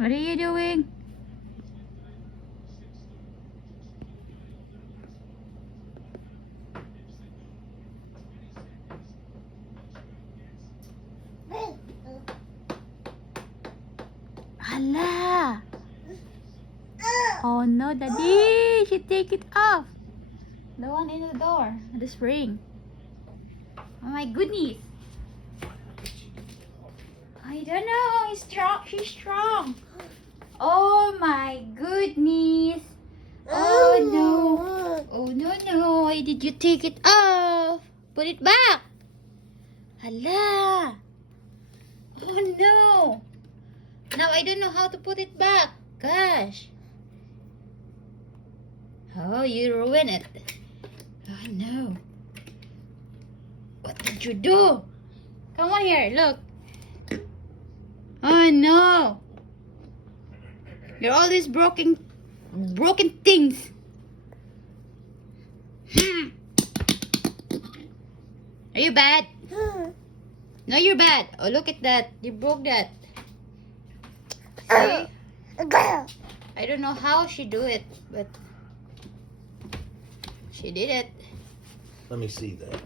What are you doing? Hala! Oh no, Daddy! She take it off. The one in the door, the spring. Oh my goodness! I don't know. He's strong. She's strong. Oh my goodness! Oh no! Oh no no! Why did you take it off? Put it back. Hala! Oh no! Now I don't know how to put it back. Gosh! Oh, you ruined it. Oh no! What did you do? Come on here, look. Oh no! You're all these broken things. Are you bad? No, you're bad. Oh, look at that. You broke that. See? I don't know how she do it, but she did it. Let me see that.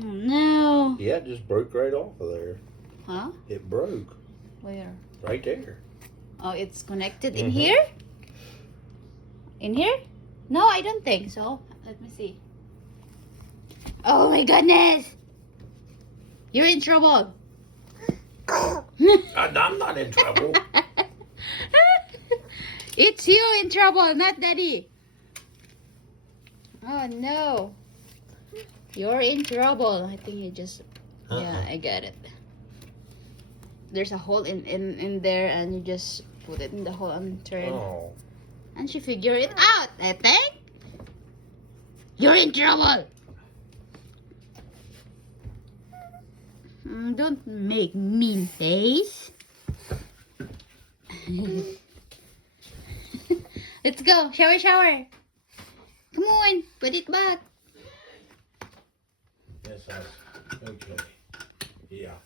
Oh no. Yeah, it just broke right off of there. Huh? It broke Where? right there. Oh, it's connected in here? In here? No, I don't think so. Let me see. Oh my goodness! You're in trouble. I'm not in trouble. It's you in trouble, not Daddy. Oh no. You're in trouble. I think you just... Yeah, I got it. There's a hole in there and you just put it in the hole and turn. Oh. And she figured it out, I think. You're in trouble. Don't make mean face. Let's go. Shower. Come on. Put it back. Yes, okay. Yeah.